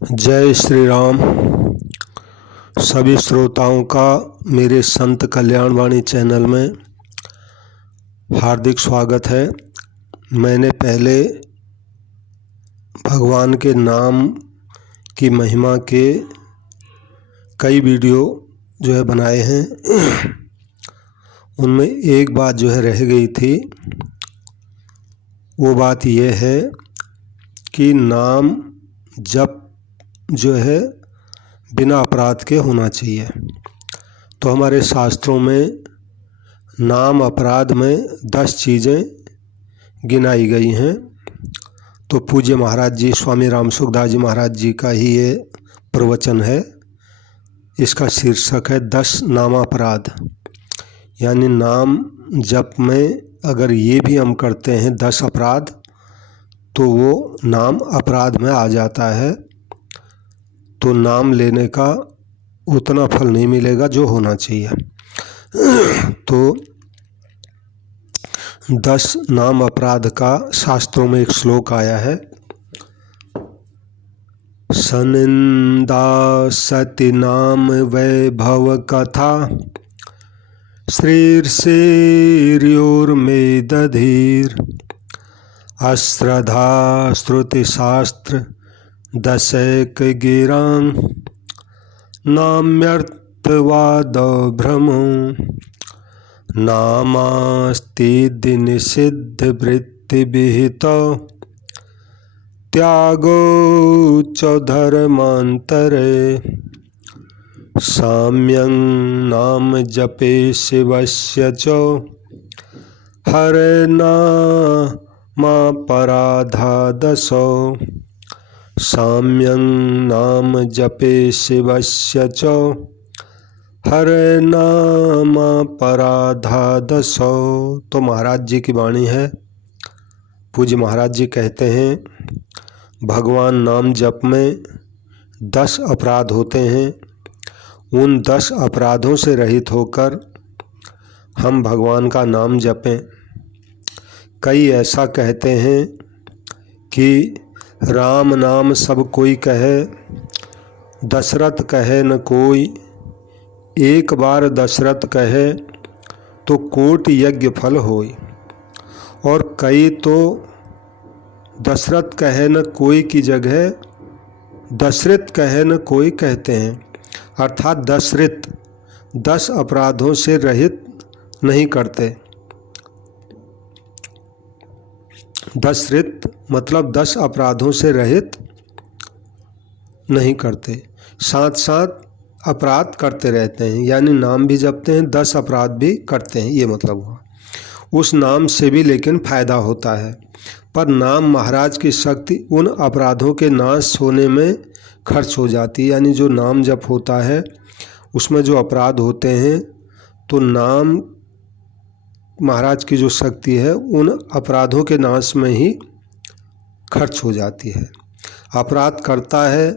जय श्री राम। सभी श्रोताओं का मेरे संत कल्याण वाणी चैनल में हार्दिक स्वागत है। मैंने पहले भगवान के नाम की महिमा के कई वीडियो बनाए हैं। उनमें एक बात रह गई थी। वो बात यह है कि नाम जप बिना अपराध के होना चाहिए। तो हमारे शास्त्रों में नाम अपराध में 10 चीज़ें गिनाई गई हैं। तो पूज्य महाराज जी स्वामी राम सुखदास जी महाराज जी का ही ये प्रवचन है। इसका शीर्षक है 10 नामापराध। यानी नाम जप में अगर ये भी हम करते हैं 10 अपराध तो वो नाम अपराध में आ जाता है। तो नाम लेने का उतना फल नहीं मिलेगा जो होना चाहिए। तो 10 नाम अपराध का शास्त्रों में एक श्लोक आया है। सनिंदा सति नाम वैभव कथा श्रीर्षेर्योर्मेदधीर अश्रद्धा श्रुति शास्त्र दशैक गिरां नाम्यर्थवाद भ्रमो नामास्ति निषिद्ध वृत्ति विहित त्यागो च धर्मांतरे साम्यं नाम जपे शिवस्य च हरेनामापराधा दशो साम्यं नाम जपे शिवस्य च हरेनामापराधा दशो। तो महाराज जी की वाणी है। पूज्य महाराज जी कहते हैं भगवान नाम जप में 10 अपराध होते हैं। उन 10 अपराधों से रहित होकर हम भगवान का नाम जपें। कई ऐसा कहते हैं कि राम नाम सब कोई कहे, दशरथ कहे न कोई। एक बार दशरथ कहे तो कोटि यज्ञ फल होई। और कई तो दशरथ कहे न कोई की जगह दशरथ कहे न कोई कहते हैं। अर्थात दशरथ 10 अपराधों से रहित नहीं करते। दशरथ मतलब 10 अपराधों से रहित नहीं करते, साथ साथ अपराध करते रहते हैं। यानी नाम भी जपते हैं, 10 अपराध भी करते हैं। ये मतलब हुआ। उस नाम से भी लेकिन फ़ायदा होता है। पर नाम महाराज की शक्ति उन अपराधों के नाश होने में खर्च हो जाती है। यानी जो नाम जप होता है उसमें जो अपराध होते हैं तो नाम महाराज की जो शक्ति है उन अपराधों के नाश में ही खर्च हो जाती है। अपराध करता है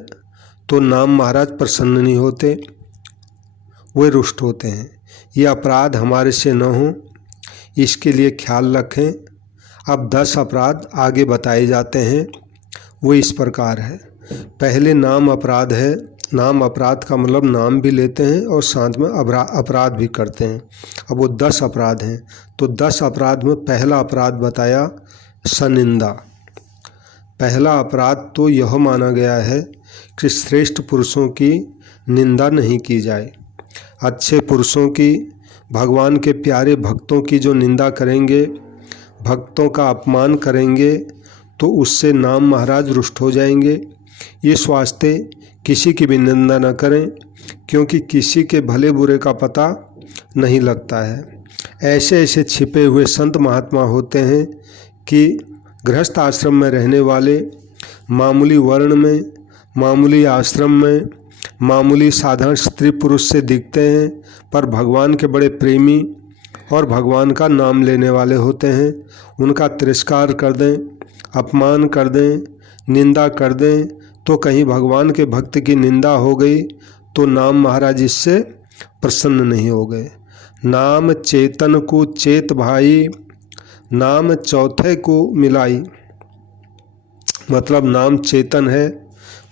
तो नाम महाराज प्रसन्न नहीं होते, वे रुष्ट होते हैं। ये अपराध हमारे से न हो, इसके लिए ख्याल रखें। अब 10 अपराध आगे बताए जाते हैं। वो इस प्रकार है। पहले नाम अपराध है। नाम अपराध का मतलब नाम भी लेते हैं और साथ में अपराध भी करते हैं। अब वो 10 अपराध हैं। तो 10 अपराध में पहला अपराध बताया सनिंदा। पहला अपराध तो यह माना गया है कि श्रेष्ठ पुरुषों की निंदा नहीं की जाए। अच्छे पुरुषों की, भगवान के प्यारे भक्तों की जो निंदा करेंगे, भक्तों का अपमान करेंगे तो उससे नाम महाराज रुष्ट हो जाएंगे। इस वास्ते किसी की भी निंदा न करें, क्योंकि किसी के भले बुरे का पता नहीं लगता है। ऐसे ऐसे छिपे हुए संत महात्मा होते हैं कि गृहस्थ आश्रम में रहने वाले, मामूली वर्ण में, मामूली आश्रम में, मामूली साधारण स्त्री पुरुष से दिखते हैं, पर भगवान के बड़े प्रेमी और भगवान का नाम लेने वाले होते हैं। उनका तिरस्कार कर दें, अपमान कर दें, निंदा कर दें तो कहीं भगवान के भक्त की निंदा हो गई तो नाम महाराज इससे प्रसन्न नहीं हो गए। नाम चेतन को चेत भाई, नाम चौथे को मिलाई। मतलब नाम चेतन है,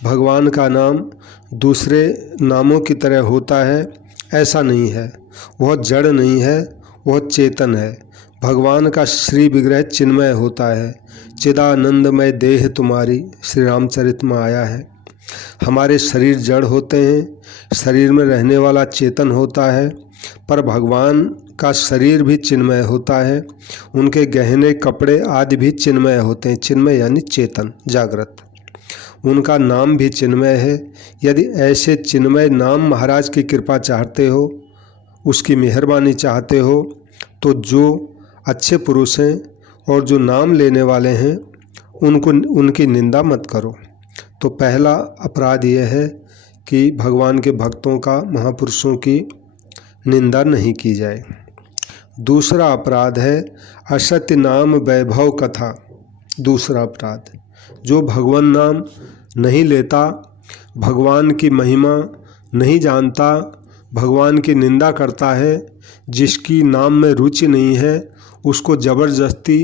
भगवान का नाम दूसरे नामों की तरह होता है, ऐसा नहीं है। वह जड़ नहीं है, वह चेतन है। भगवान का श्री विग्रह चिन्मय होता है। चिदानंदमय देह तुम्हारी, श्री रामचरित में आया है। हमारे शरीर जड़ होते हैं, शरीर में रहने वाला चेतन होता है, पर भगवान का शरीर भी चिन्मय होता है। उनके गहने कपड़े आदि भी चिन्मय होते हैं। चिन्मय यानी चेतन, जागृत। उनका नाम भी चिन्मय है। यदि ऐसे चिन्मय नाम महाराज की कृपा चाहते हो, उसकी मेहरबानी चाहते हो, तो जो अच्छे पुरुष हैं और जो नाम लेने वाले हैं उनकी निंदा मत करो। तो पहला अपराध यह है कि भगवान के भक्तों का, महापुरुषों की निंदा नहीं की जाए। दूसरा अपराध है असत्य नाम वैभव कथा। दूसरा अपराध, जो भगवान नाम नहीं लेता, भगवान की महिमा नहीं जानता, भगवान की निंदा करता है, जिसकी नाम में रुचि नहीं है, उसको ज़बरदस्ती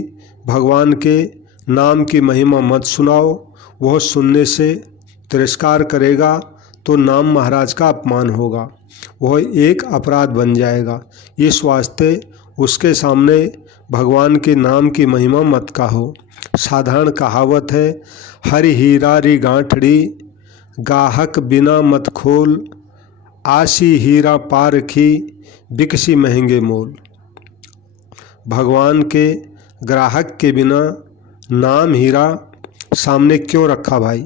भगवान के नाम की महिमा मत सुनाओ। वह सुनने से तिरस्कार करेगा तो नाम महाराज का अपमान होगा, वह एक अपराध बन जाएगा। इस वास्ते उसके सामने भगवान के नाम की महिमा मत कहो। साधारण कहावत है, हरि हीरा री गांठड़ी, गाहक बिना मत खोल, आशी हीरा पारखी, बिकसी महंगे मोल। भगवान के ग्राहक के बिना नाम हीरा सामने क्यों रखा भाई?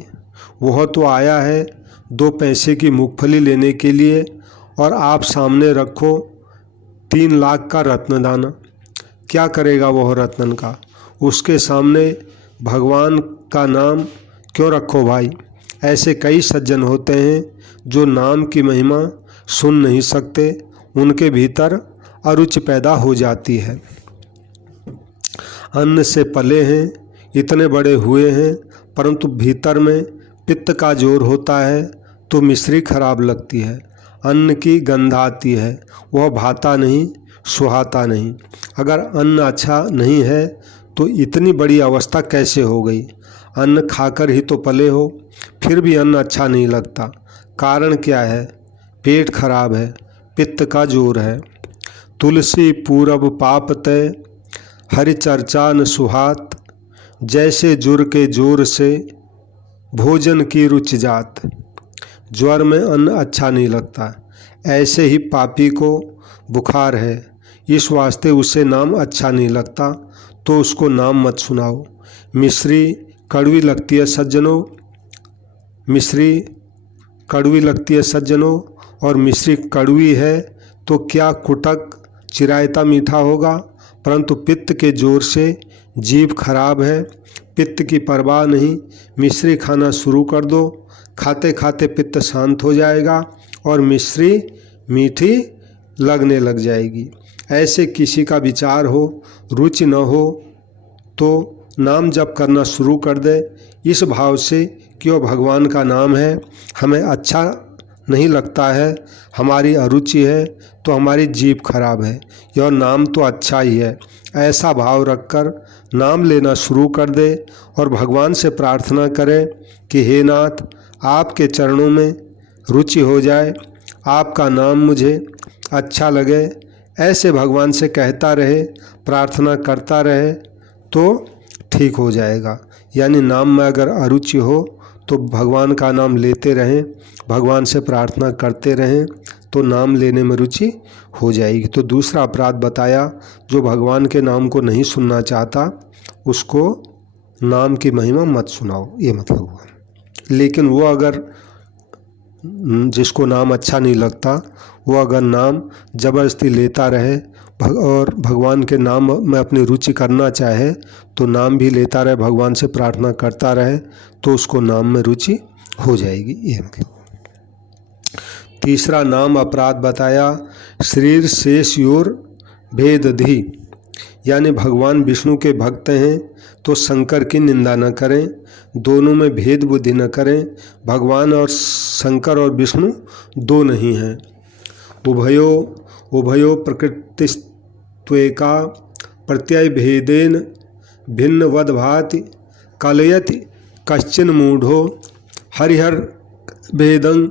वह तो आया है 2 पैसे की मूंगफली लेने के लिए, और आप सामने रखो 3 लाख का रत्नदाना। क्या करेगा वह रत्न का? उसके सामने भगवान का नाम क्यों रखो भाई? ऐसे कई सज्जन होते हैं जो नाम की महिमा सुन नहीं सकते, उनके भीतर अरुचि पैदा हो जाती है। अन्न से पले हैं, इतने बड़े हुए हैं, परंतु भीतर में पित्त का जोर होता है तो मिश्री खराब लगती है, अन्न की गंध आती है, वह भाता नहीं, सुहाता नहीं। अगर अन्न अच्छा नहीं है तो इतनी बड़ी अवस्था कैसे हो गई? अन्न खाकर ही तो पले हो, फिर भी अन्न अच्छा नहीं लगता। कारण क्या है? पेट खराब है, पित्त का जोर है। तुलसी पूरब पाप तय, हरि चर्चा न सुहात, जैसे जुर के जोर से भोजन की रुचि जात। ज्वर में अन्न अच्छा नहीं लगता, ऐसे ही पापी को बुखार है, इस वास्ते उसे नाम अच्छा नहीं लगता, तो उसको नाम मत सुनाओ। मिश्री कड़वी लगती है सज्जनों, मिश्री कड़वी लगती है सज्जनों, और मिश्री कड़वी है तो क्या कुटक चिरायता मीठा होगा? परंतु पित्त के जोर से जीभ खराब है, पित्त की परवाह नहीं, मिश्री खाना शुरू कर दो, खाते खाते पित्त शांत हो जाएगा और मिश्री मीठी लगने लग जाएगी। ऐसे किसी का विचार हो, रुचि न हो, तो नाम जप करना शुरू कर दे इस भाव से कि वह भगवान का नाम है, हमें अच्छा नहीं लगता है, हमारी अरुचि है, तो हमारी जीभ खराब है, यह नाम तो अच्छा ही है, ऐसा भाव रखकर नाम लेना शुरू कर दे और भगवान से प्रार्थना करे कि हे नाथ, आपके चरणों में रुचि हो जाए, आपका नाम मुझे अच्छा लगे। ऐसे भगवान से कहता रहे, प्रार्थना करता रहे तो ठीक हो जाएगा। यानी नाम में अगर अरुचि हो तो भगवान का नाम लेते रहें, भगवान से प्रार्थना करते रहें, तो नाम लेने में रुचि हो जाएगी। तो दूसरा अपराध बताया, जो भगवान के नाम को नहीं सुनना चाहता उसको नाम की महिमा मत सुनाओ, ये मतलब हुआ। लेकिन वो अगर, जिसको नाम अच्छा नहीं लगता, वो अगर नाम जबरदस्ती लेता रहे और भगवान के नाम में अपनी रुचि करना चाहे, तो नाम भी लेता रहे, भगवान से प्रार्थना करता रहे, तो उसको नाम में रुचि हो जाएगी, ये मतलब। तीसरा नाम अपराध बताया, शरीर शेष योर भेदधि, यानी भगवान विष्णु के भक्त हैं तो शंकर की निंदा न करें, दोनों में भेद बुद्धि न करें। भगवान और शंकर और विष्णु दो नहीं हैं। उभयो प्रकृतिस्त्वेका प्रत्यय भेदेन भिन्न वद भाति कलयति कश्चिन मूढ़ो हरिहर भेदं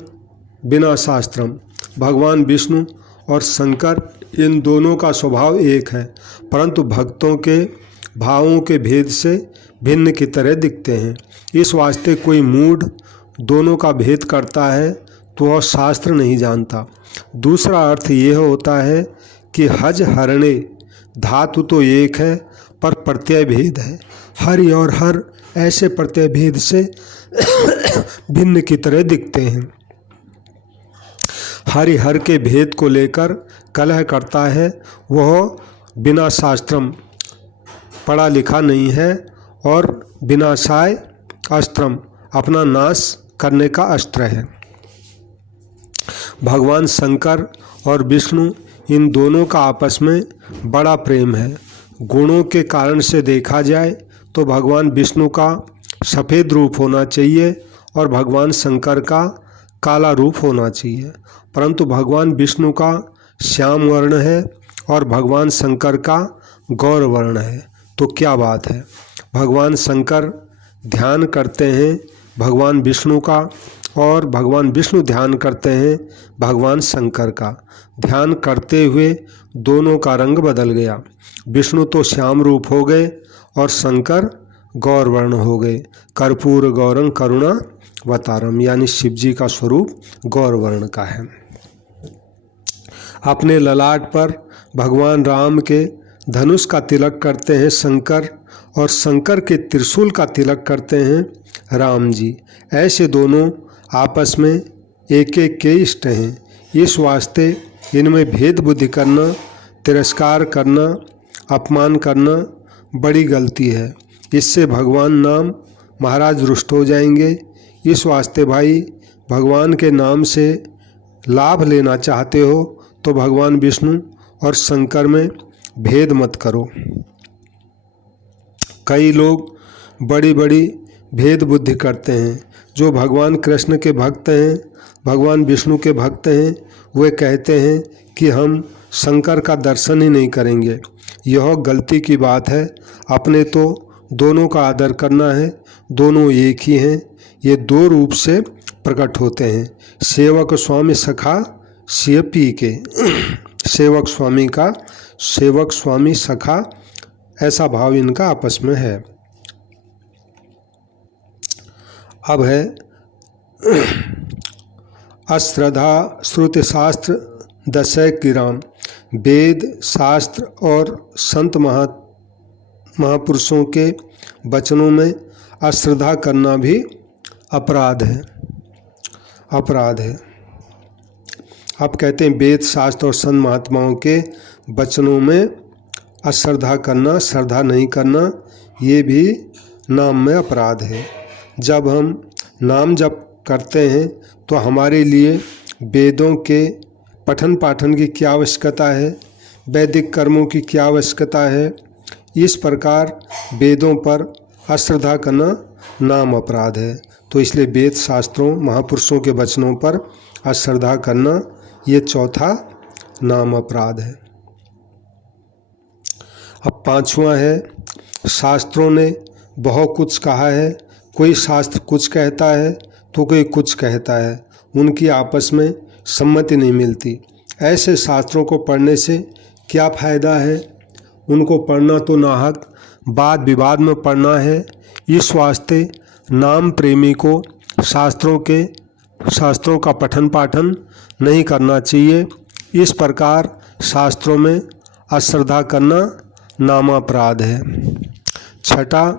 बिना शास्त्रम। भगवान विष्णु और शंकर इन दोनों का स्वभाव एक है, परंतु भक्तों के भावों के भेद से भिन्न की तरह दिखते हैं। इस वास्ते कोई मूढ़ दोनों का भेद करता है तो वह शास्त्र नहीं जानता। दूसरा अर्थ यह होता है कि हज हरणे धातु तो एक है पर प्रत्यय भेद है। हरि और हर ऐसे प्रत्यय भेद से भिन्न की तरह दिखते हैं। हरि हर के भेद को लेकर कलह करता है, वह बिना शास्त्रम पढ़ा लिखा नहीं है और विनाशाय अस्त्रम अपना नाश करने का अस्त्र है। भगवान शंकर और विष्णु इन दोनों का आपस में बड़ा प्रेम है। गुणों के कारण से देखा जाए तो भगवान विष्णु का सफ़ेद रूप होना चाहिए और भगवान शंकर का काला रूप होना चाहिए, परंतु भगवान विष्णु का श्याम वर्ण है और भगवान शंकर का गौर वर्ण है। तो क्या बात है, भगवान शंकर ध्यान करते हैं भगवान विष्णु का और भगवान विष्णु ध्यान करते हैं भगवान शंकर का। ध्यान करते हुए दोनों का रंग बदल गया। विष्णु तो श्याम रूप हो गए और शंकर गौर वर्ण हो गए। कर्पूर गौरं करुणा वतारम, यानी शिव जी का स्वरूप गौर वर्ण का है। अपने ललाट पर भगवान राम के धनुष का तिलक करते हैं शंकर और शंकर के त्रिशूल का तिलक करते हैं राम जी। ऐसे दोनों आपस में एक एक के इष्ट हैं। इस वास्ते इनमें भेद बुद्धि करना, तिरस्कार करना, अपमान करना बड़ी गलती है। इससे भगवान नाम महाराज रुष्ट हो जाएंगे। इस वास्ते भाई, भगवान के नाम से लाभ लेना चाहते हो तो भगवान विष्णु और शंकर में भेद मत करो। कई लोग बड़ी बड़ी भेद बुद्धि करते हैं। जो भगवान कृष्ण के भक्त हैं, भगवान विष्णु के भक्त हैं, वे कहते हैं कि हम शंकर का दर्शन ही नहीं करेंगे। यह गलती की बात है। अपने तो दोनों का आदर करना है, दोनों एक ही हैं। ये दो रूप से प्रकट होते हैं। सेवक स्वामी सखा सिय पी के सेवक स्वामी का सेवक स्वामी सखा, ऐसा भाव इनका आपस में है। अब है अश्रद्धा श्रुति शास्त्र दशय गिराम। वेद शास्त्र और संत महापुरुषों के वचनों में अश्रद्धा करना भी अपराध है। अपराध है। आप कहते हैं वेद शास्त्र और संत महात्माओं के वचनों में अश्रद्धा करना, श्रद्धा नहीं करना, ये भी नाम में अपराध है। जब हम नाम जप करते हैं तो हमारे लिए वेदों के पठन पाठन की क्या आवश्यकता है, वैदिक कर्मों की क्या आवश्यकता है। इस प्रकार वेदों पर अश्रद्धा करना नाम अपराध है। तो इसलिए वेद शास्त्रों महापुरुषों के वचनों पर अश्रद्धा करना ये चौथा नाम अपराध है। अब पांचवा है, शास्त्रों ने बहुत कुछ कहा है। कोई शास्त्र कुछ कहता है तो कोई कुछ कहता है, उनकी आपस में सम्मति नहीं मिलती। ऐसे शास्त्रों को पढ़ने से क्या फ़ायदा है। उनको पढ़ना तो नाहक वाद विवाद में पढ़ना है। इस वास्ते नाम प्रेमी को शास्त्रों का पठन पाठन नहीं करना चाहिए। इस प्रकार शास्त्रों में अश्रद्धा करना नामापराध है। छठा,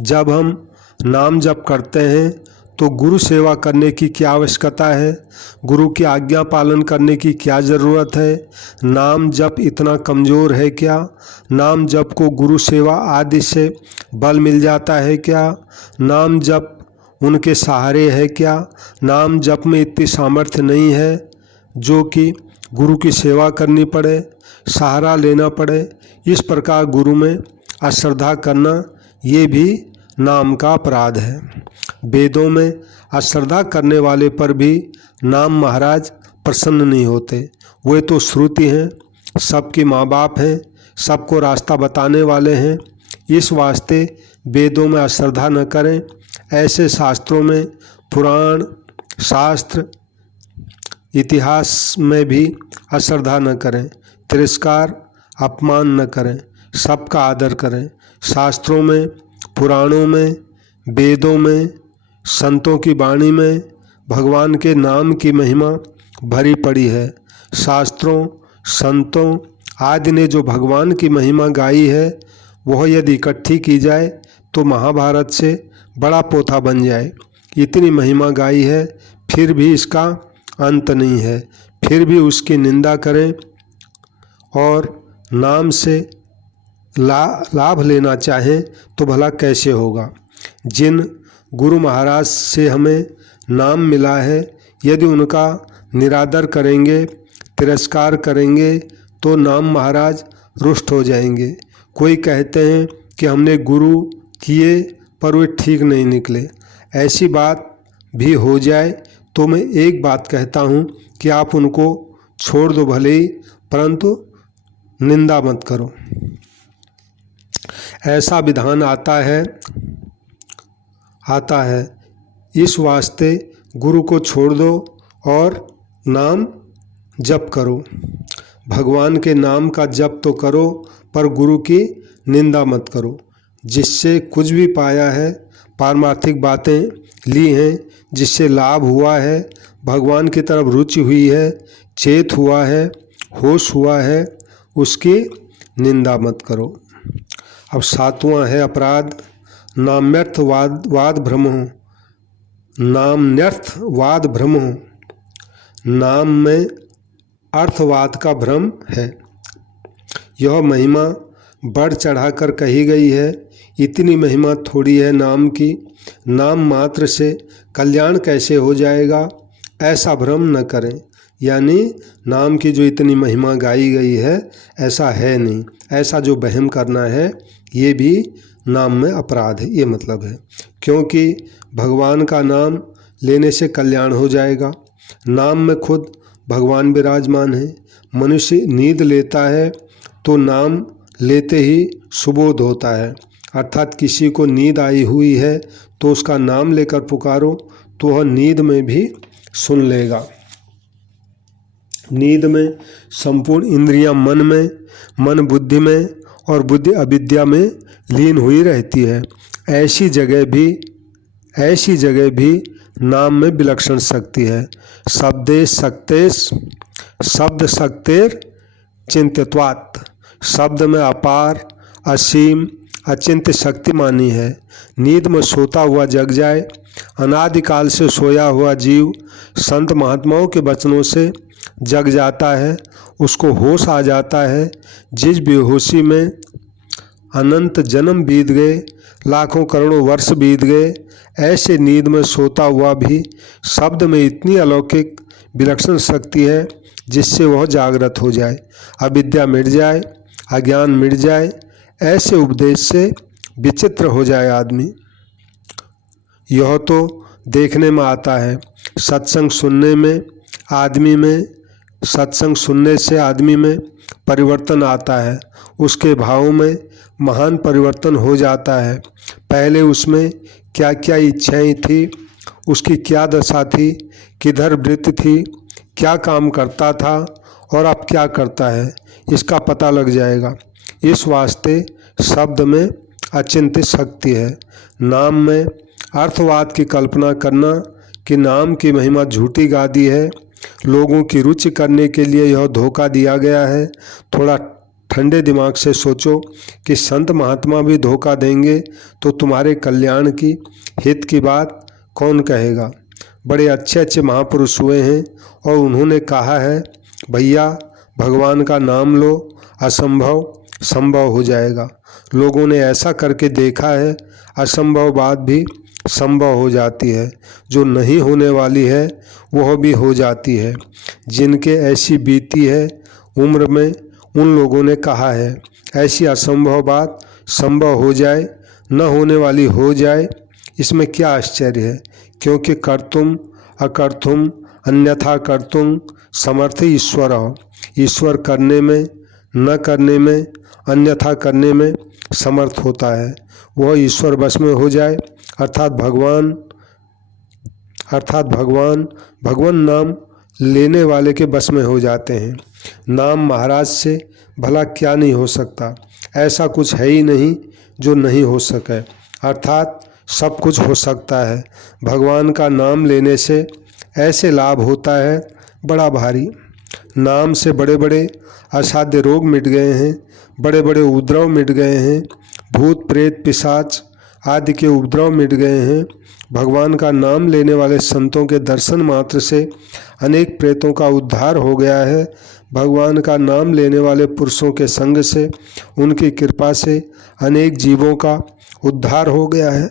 जब हम नाम जप करते हैं तो गुरु सेवा करने की क्या आवश्यकता है, गुरु की आज्ञा पालन करने की क्या ज़रूरत है। नाम जप इतना कमज़ोर है क्या, नाम जप को गुरु सेवा आदि से बल मिल जाता है क्या, नाम जप उनके सहारे है क्या, नाम जप में इतनी सामर्थ्य नहीं है जो कि गुरु की सेवा करनी पड़े, सहारा लेना पड़े। इस प्रकार गुरु में अश्रद्धा करना ये भी नाम का अपराध है। वेदों में अश्रद्धा करने वाले पर भी नाम महाराज प्रसन्न नहीं होते। वे तो श्रुति हैं, सबके माँ बाप हैं, सबको रास्ता बताने वाले हैं। इस वास्ते वेदों में अश्रद्धा न करें। ऐसे शास्त्रों में पुराण, शास्त्र, इतिहास में भी अश्रद्धा न करें, तिरस्कार, अपमान न करें, सबका आदर करें। शास्त्रों में, पुराणों में, वेदों में, संतों की वाणी में भगवान के नाम की महिमा भरी पड़ी है। शास्त्रों, संतों आदि ने जो भगवान की महिमा गाई है वह यदि इकट्ठी की जाए तो महाभारत से बड़ा पोथा बन जाए। इतनी महिमा गाई है, फिर भी इसका अंत नहीं है। फिर भी उसकी निंदा करें और नाम से लाभ लेना चाहें तो भला कैसे होगा। जिन गुरु महाराज से हमें नाम मिला है, यदि उनका निरादर करेंगे, तिरस्कार करेंगे तो नाम महाराज रुष्ट हो जाएंगे। कोई कहते हैं कि हमने गुरु किए पर वे ठीक नहीं निकले। ऐसी बात भी हो जाए तो मैं एक बात कहता हूँ कि आप उनको छोड़ दो भले ही, परंतु निंदा मत करो। ऐसा विधान आता है। इस वास्ते गुरु को छोड़ दो और नाम जप करो। भगवान के नाम का जप तो करो पर गुरु की निंदा मत करो। जिससे कुछ भी पाया है, पारमार्थिक बातें ली हैं, जिससे लाभ हुआ है, भगवान की तरफ रुचि हुई है, चेत हुआ है, होश हुआ है, उसकी निंदा मत करो। अब 7वां है अपराध, नाम्यर्थवाद भ्रमो। नाम्यर्थवाद भ्रमो, नाम में अर्थवाद का भ्रम है। यह महिमा बढ़ चढ़ाकर कही गई है। इतनी महिमा थोड़ी है नाम की। नाम मात्र से कल्याण कैसे हो जाएगा, ऐसा भ्रम न करें। यानी नाम की जो इतनी महिमा गाई गई है ऐसा है नहीं, ऐसा जो वहम करना है ये भी नाम में अपराध है, ये मतलब है। क्योंकि भगवान का नाम लेने से कल्याण हो जाएगा। नाम में खुद भगवान विराजमान है। मनुष्य नींद लेता है तो नाम लेते ही सुबोध होता है, अर्थात किसी को नींद आई हुई है तो उसका नाम लेकर पुकारो तो वह नींद में भी सुन लेगा। नींद में संपूर्ण इंद्रियां मन में, मन बुद्धि में और बुद्धि अविद्या में लीन हुई रहती है। ऐसी जगह भी नाम में विलक्षण शक्ति है। शब्द शक्तेर चिंत्यत्वात्, शब्द में अपार, असीम, अचिंत्य शक्ति मानी है। नींद में सोता हुआ जग जाए, अनादिकाल से सोया हुआ जीव संत महात्माओं के वचनों से जग जाता है, उसको होश आ जाता है। जिस बेहोशी में अनंत जन्म बीत गए, लाखों करोड़ों वर्ष बीत गए, ऐसे नींद में सोता हुआ भी शब्द में इतनी अलौकिक विलक्षण शक्ति है जिससे वह जागृत हो जाए, अविद्या मिट जाए, अज्ञान मिट जाए। ऐसे उपदेश से विचित्र हो जाए आदमी। यह तो देखने में आता है। सत्संग सुनने से आदमी में परिवर्तन आता है, उसके भाव में महान परिवर्तन हो जाता है। पहले उसमें क्या क्या इच्छाएं थी, उसकी क्या दशा थी, किधर वृत्ति थी, क्या काम करता था और अब क्या करता है, इसका पता लग जाएगा। इस वास्ते शब्द में अचिंत्य शक्ति है। नाम में अर्थवाद की कल्पना करना कि नाम की महिमा झूठी गा दी है, लोगों की रुचि करने के लिए यह धोखा दिया गया है। थोड़ा ठंडे दिमाग से सोचो कि संत महात्मा भी धोखा देंगे तो तुम्हारे कल्याण की, हित की बात कौन कहेगा। बड़े अच्छे अच्छे महापुरुष हुए हैं और उन्होंने कहा है भैया भगवान का नाम लो, असंभव संभव हो जाएगा। लोगों ने ऐसा करके देखा है, असंभव बात भी संभव हो जाती है, जो नहीं होने वाली है वह भी हो जाती है। जिनके ऐसी बीती है उम्र में, उन लोगों ने कहा है ऐसी असंभव बात संभव हो जाए, न होने वाली हो जाए, इसमें क्या आश्चर्य है। क्योंकि कर्तुम अकर्तुम अन्यथा कर्तुम समर्थ ईश्वर हो। ईश्वर करने में, न करने में, अन्यथा करने में समर्थ होता है। वह ईश्वर वश में हो जाए, अर्थात भगवान अर्थात भगवान नाम लेने वाले के बस में हो जाते हैं। नाम महाराज से भला क्या नहीं हो सकता, ऐसा कुछ है ही नहीं जो नहीं हो सके, अर्थात सब कुछ हो सकता है। भगवान का नाम लेने से ऐसे लाभ होता है बड़ा भारी। नाम से बड़े बड़े असाध्य रोग मिट गए हैं, बड़े बड़े उपद्रव मिट गए हैं, भूत प्रेत पिशाच आदि के उपद्रव मिट गए हैं। भगवान का नाम लेने वाले संतों के दर्शन मात्र से अनेक प्रेतों का उद्धार हो गया है। भगवान का नाम लेने वाले पुरुषों के संग से, उनकी कृपा से अनेक जीवों का उद्धार हो गया है।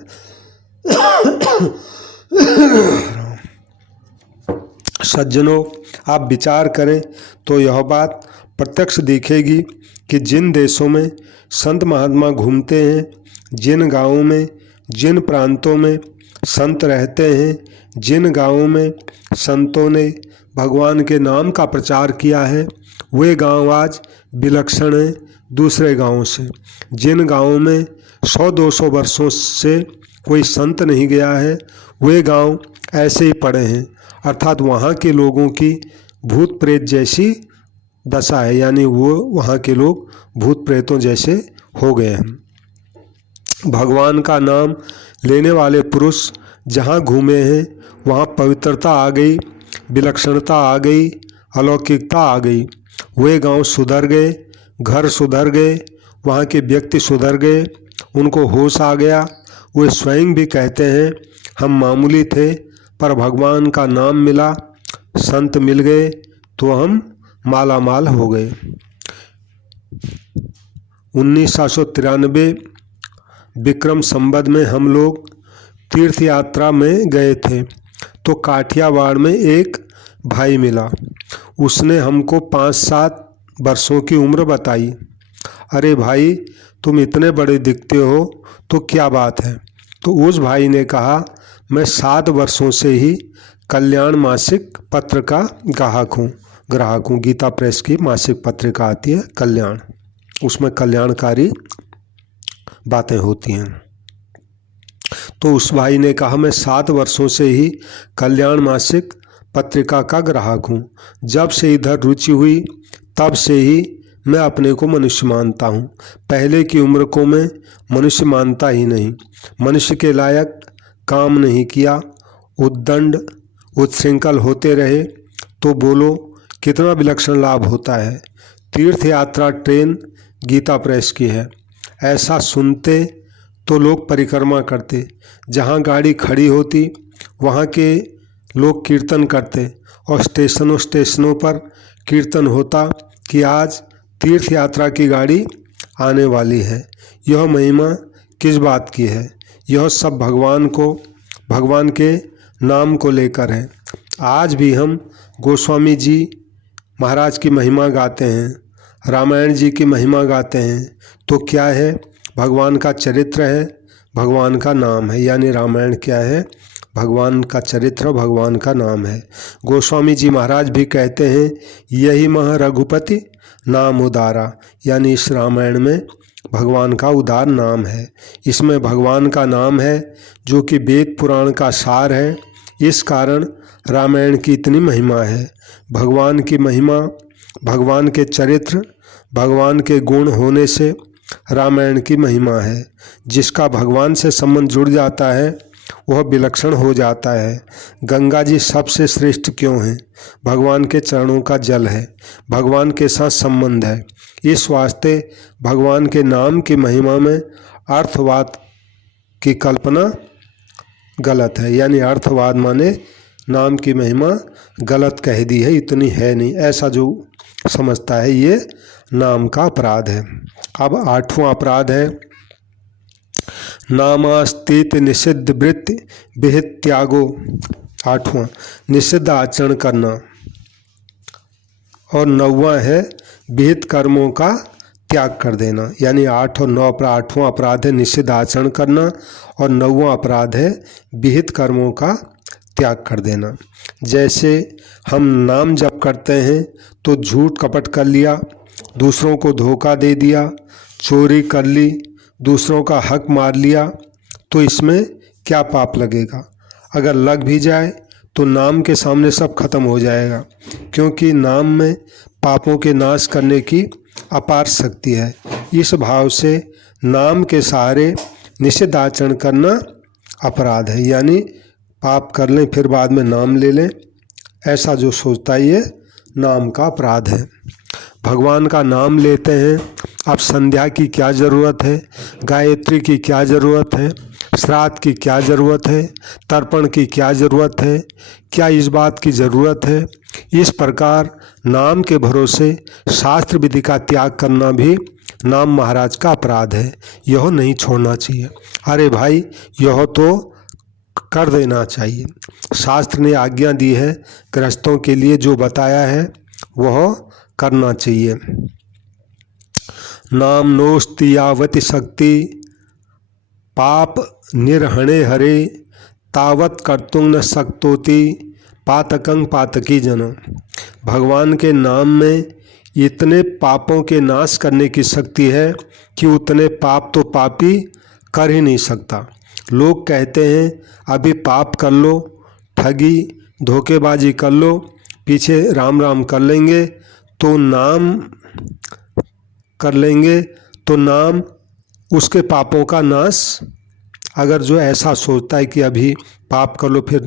सज्जनों, आप विचार करें तो यह बात प्रत्यक्ष दिखेगी कि जिन देशों में संत महात्मा घूमते हैं, जिन गांवों में, जिन प्रांतों में संत रहते हैं, जिन गांवों में संतों ने भगवान के नाम का प्रचार किया है, वे गांव आज विलक्षण हैं दूसरे गांवों से। जिन गांवों में 100-200 वर्षों से कोई संत नहीं गया है, वे गांव ऐसे ही पड़े हैं, अर्थात वहाँ के लोगों की भूत प्रेत जैसी दशा है, यानी वो वहाँ के लोग भूत प्रेतों जैसे हो गए हैं। भगवान का नाम लेने वाले पुरुष जहाँ घूमे हैं वहाँ पवित्रता आ गई, विलक्षणता आ गई, अलौकिकता आ गई। वे गांव सुधर गए, घर सुधर गए, वहाँ के व्यक्ति सुधर गए, उनको होश आ गया। वे स्वयं भी कहते हैं हम मामूली थे पर भगवान का नाम मिला, संत मिल गए तो हम माला माल हो गए। 1993 विक्रम संवत में हम लोग तीर्थ यात्रा में गए थे तो काठियावाड़ में एक भाई मिला। उसने हमको 5-7 वर्षों की उम्र बताई। अरे भाई, तुम इतने बड़े दिखते हो तो क्या बात है? तो उस भाई ने कहा मैं 7 वर्षों से ही कल्याण मासिक पत्र का ग्राहक हूँ। गीता प्रेस की मासिक पत्रिका आती है कल्याण, उसमें कल्याणकारी बातें होती हैं। तो उस भाई ने कहा मैं 7 वर्षों से ही कल्याण मासिक पत्रिका का ग्राहक हूँ। जब से इधर रुचि हुई तब से ही मैं अपने को मनुष्य मानता हूँ। पहले की उम्र को मैं मनुष्य मानता ही नहीं। मनुष्य के लायक काम नहीं किया, उद्दंड उच्छृंखल होते रहे तो बोलो कितना विलक्षण लाभ होता है। तीर्थ यात्रा ट्रेन गीता प्रेस की है, ऐसा सुनते तो लोग परिक्रमा करते, जहाँ गाड़ी खड़ी होती वहाँ के लोग कीर्तन करते और स्टेशनों पर कीर्तन होता कि आज तीर्थ यात्रा की गाड़ी आने वाली है। यह महिमा किस बात की है? यह सब भगवान के नाम को लेकर है। आज भी हम गोस्वामी जी महाराज की महिमा गाते हैं, रामायण जी की महिमा गाते हैं, तो क्या है? भगवान का चरित्र है, भगवान का नाम है। यानी रामायण क्या है? भगवान का चरित्र, भगवान का नाम है। गोस्वामी जी महाराज भी कहते हैं यही मह रघुपति नाम उदारा, यानी इस रामायण में भगवान का उदार नाम है। इसमें भगवान का नाम है जो कि वेद पुराण का सार है। इस कारण रामायण की इतनी महिमा है। भगवान की महिमा, भगवान के चरित्र, भगवान के गुण होने से रामायण की महिमा है। जिसका भगवान से संबंध जुड़ जाता है वह विलक्षण हो जाता है। गंगा जी सबसे श्रेष्ठ क्यों हैं? भगवान के चरणों का जल है, भगवान के साथ संबंध है। इस वास्ते भगवान के नाम की महिमा में अर्थवाद की कल्पना गलत है। यानी अर्थवाद माने नाम की महिमा गलत कह दी है, इतनी है नहीं, ऐसा जो समझता है ये नाम का अपराध है। अब 8वां अपराध है नामास्तित निषिद्ध वृत्ति विहित त्यागो। 8वां निषिद्ध आचरण करना और 9वां है विहित कर्मों का त्याग कर देना। यानी 8 और 9 पर 8वां अपराध है निषिद्ध आचरण करना और 9वां अपराध है विहित कर्मों का त्याग कर देना। जैसे हम नाम जप करते हैं तो झूठ कपट कर लिया, दूसरों को धोखा दे दिया, चोरी कर ली, दूसरों का हक मार लिया, तो इसमें क्या पाप लगेगा? अगर लग भी जाए तो नाम के सामने सब खत्म हो जाएगा, क्योंकि नाम में पापों के नाश करने की अपार शक्ति है। इस भाव से नाम के सहारे निषिद्ध आचरण करना अपराध है, यानी पाप कर लें फिर बाद में नाम ले लें, ऐसा जो सोचता है ये नाम का अपराध है। भगवान का नाम लेते हैं, अब संध्या की क्या ज़रूरत है, गायत्री की क्या ज़रूरत है, श्राद्ध की क्या ज़रूरत है, तर्पण की क्या ज़रूरत है, क्या इस बात की ज़रूरत है। इस प्रकार नाम के भरोसे शास्त्र विधि का त्याग करना भी नाम महाराज का अपराध है। यह नहीं छोड़ना चाहिए। अरे भाई, यह तो कर देना चाहिए। शास्त्र ने आज्ञा दी है, गृहस्थों के लिए जो बताया है वह करना चाहिए। नाम नोस्ति यावति शक्ति पाप निर्हणे हरे तावत कर्तुं न शक्तोति पातकं पातकी जन। भगवान के नाम में इतने पापों के नाश करने की शक्ति है कि उतने पाप तो पापी कर ही नहीं सकता। लोग कहते हैं अभी पाप कर लो, ठगी धोखेबाजी कर लो, पीछे राम राम कर लेंगे तो नाम उसके पापों का नाश। अगर जो ऐसा सोचता है कि अभी पाप कर लो फिर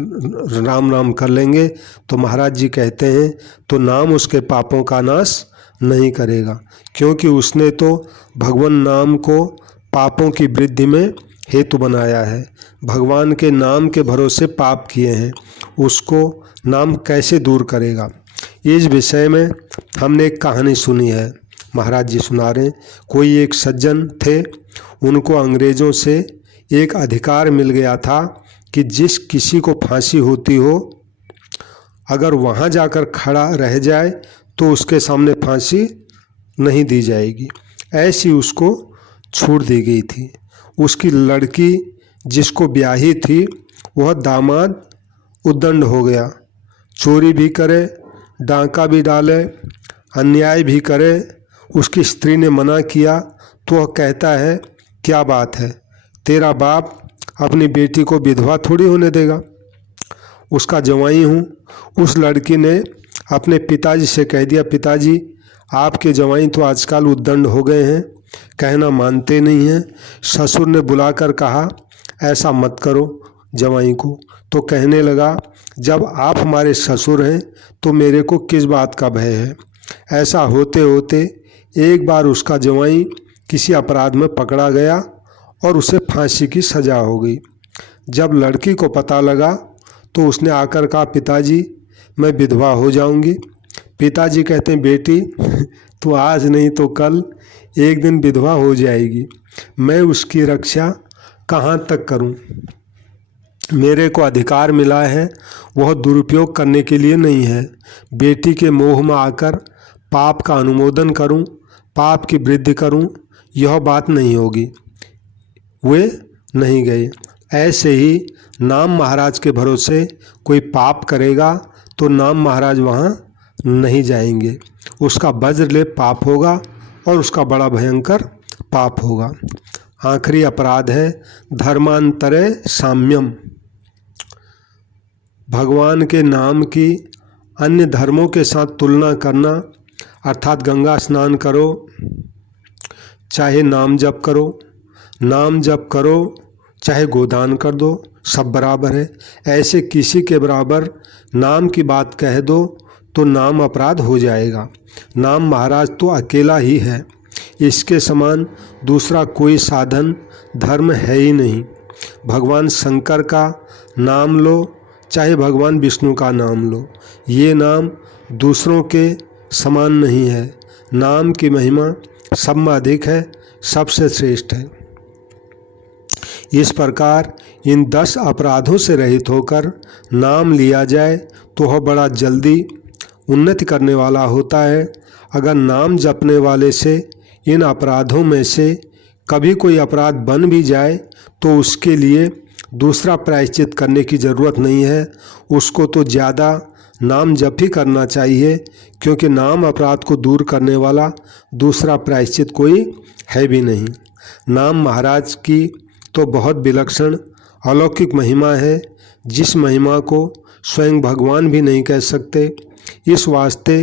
राम राम कर लेंगे, तो महाराज जी कहते हैं तो नाम उसके पापों का नाश नहीं करेगा, क्योंकि उसने तो भगवान नाम को पापों की वृद्धि में हेतु बनाया है। भगवान के नाम के भरोसे पाप किए हैं, उसको नाम कैसे दूर करेगा। इस विषय में हमने एक कहानी सुनी है, महाराज जी सुना रहे हैं। कोई एक सज्जन थे, उनको अंग्रेज़ों से एक अधिकार मिल गया था कि जिस किसी को फांसी होती हो, अगर वहाँ जाकर खड़ा रह जाए तो उसके सामने फांसी नहीं दी जाएगी। ऐसी उसको छूट दी गई थी। उसकी लड़की जिसको ब्याही थी वह दामाद उद्दंड हो गया, चोरी भी करे, डांका भी डाले, अन्याय भी करे। उसकी स्त्री ने मना किया तो वह कहता है क्या बात है, तेरा बाप अपनी बेटी को विधवा थोड़ी होने देगा, उसका जवाई हूँ। उस लड़की ने अपने पिताजी से कह दिया, पिताजी आपके जवाई तो आजकल उद्दंड हो गए हैं, कहना मानते नहीं हैं। ससुर ने बुलाकर कहा ऐसा मत करो जवाई को, तो कहने लगा जब आप हमारे ससुर हैं तो मेरे को किस बात का भय है। ऐसा होते होते एक बार उसका जवाई किसी अपराध में पकड़ा गया और उसे फांसी की सज़ा हो गई। जब लड़की को पता लगा तो उसने आकर कहा पिताजी मैं विधवा हो जाऊंगी। पिताजी कहते हैं बेटी तो आज नहीं तो कल एक दिन विधवा हो जाएगी, मैं उसकी रक्षा कहाँ तक करूं। मेरे को अधिकार मिला है वह दुरुपयोग करने के लिए नहीं है। बेटी के मोह में आकर पाप का अनुमोदन करूं, पाप की वृद्धि करूं, यह बात नहीं होगी। वे नहीं गए। ऐसे ही नाम महाराज के भरोसे कोई पाप करेगा तो नाम महाराज वहाँ नहीं जाएंगे, उसका वज्रलेप पाप होगा और उसका बड़ा भयंकर पाप होगा। आखिरी अपराध है धर्मांतरे साम्यम। भगवान के नाम की अन्य धर्मों के साथ तुलना करना, अर्थात गंगा स्नान करो चाहे नाम जप करो, नाम जप करो चाहे गोदान कर दो, सब बराबर है। ऐसे किसी के बराबर नाम की बात कह दो तो नाम अपराध हो जाएगा। नाम महाराज तो अकेला ही है, इसके समान दूसरा कोई साधन धर्म है ही नहीं। भगवान शंकर का नाम लो चाहे भगवान विष्णु का नाम लो, ये नाम दूसरों के समान नहीं है। नाम की महिमा सब में अधिक है, सबसे श्रेष्ठ है। इस प्रकार इन 10 अपराधों से रहित होकर नाम लिया जाए तो वह बड़ा जल्दी उन्नति करने वाला होता है। अगर नाम जपने वाले से इन अपराधों में से कभी कोई अपराध बन भी जाए तो उसके लिए दूसरा प्रायश्चित करने की ज़रूरत नहीं है, उसको तो ज़्यादा नाम जप ही करना चाहिए, क्योंकि नाम अपराध को दूर करने वाला दूसरा प्रायश्चित कोई है भी नहीं। नाम महाराज की तो बहुत विलक्षण अलौकिक महिमा है, जिस महिमा को स्वयं भगवान भी नहीं कह सकते। इस वास्ते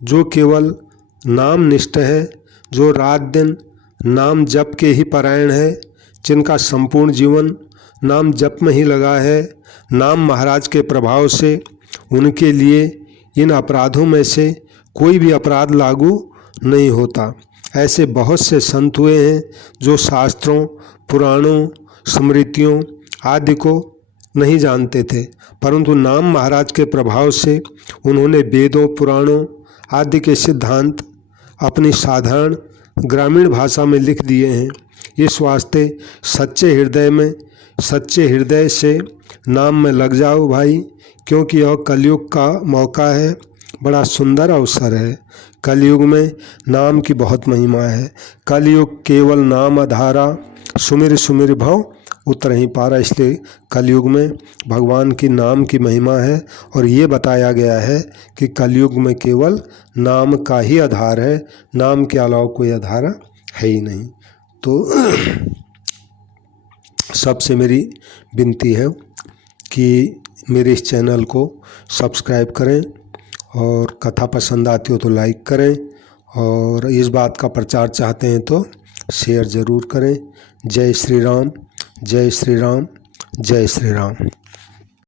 जो केवल नाम निष्ठ है, जो रात दिन नाम जप के ही परायण है, जिनका संपूर्ण जीवन नाम जप में ही लगा है, नाम महाराज के प्रभाव से उनके लिए इन अपराधों में से कोई भी अपराध लागू नहीं होता। ऐसे बहुत से संत हुए हैं जो शास्त्रों, पुराणों, स्मृतियों आदि को नहीं जानते थे, परंतु नाम महाराज के प्रभाव से उन्होंने वेदों, पुराणों आदि के सिद्धांत अपनी साधारण ग्रामीण भाषा में लिख दिए हैं। इस वास्ते सच्चे हृदय से नाम में लग जाओ भाई, क्योंकि यह कलयुग का मौका है, बड़ा सुंदर अवसर है। कलयुग में नाम की बहुत महिमा है। कलयुग केवल नाम आधारा, सुमिर सुमिर भव उतर ही पारा। इसलिए कलयुग में भगवान की नाम की महिमा है और ये बताया गया है कि कलयुग में केवल नाम का ही आधार है, नाम के अलावा कोई आधार है ही नहीं। तो सबसे मेरी विनती है कि मेरे इस चैनल को सब्सक्राइब करें और कथा पसंद आती हो तो लाइक करें, और इस बात का प्रचार चाहते हैं तो शेयर ज़रूर करें। जय श्री राम, जय श्री राम, जय श्री राम।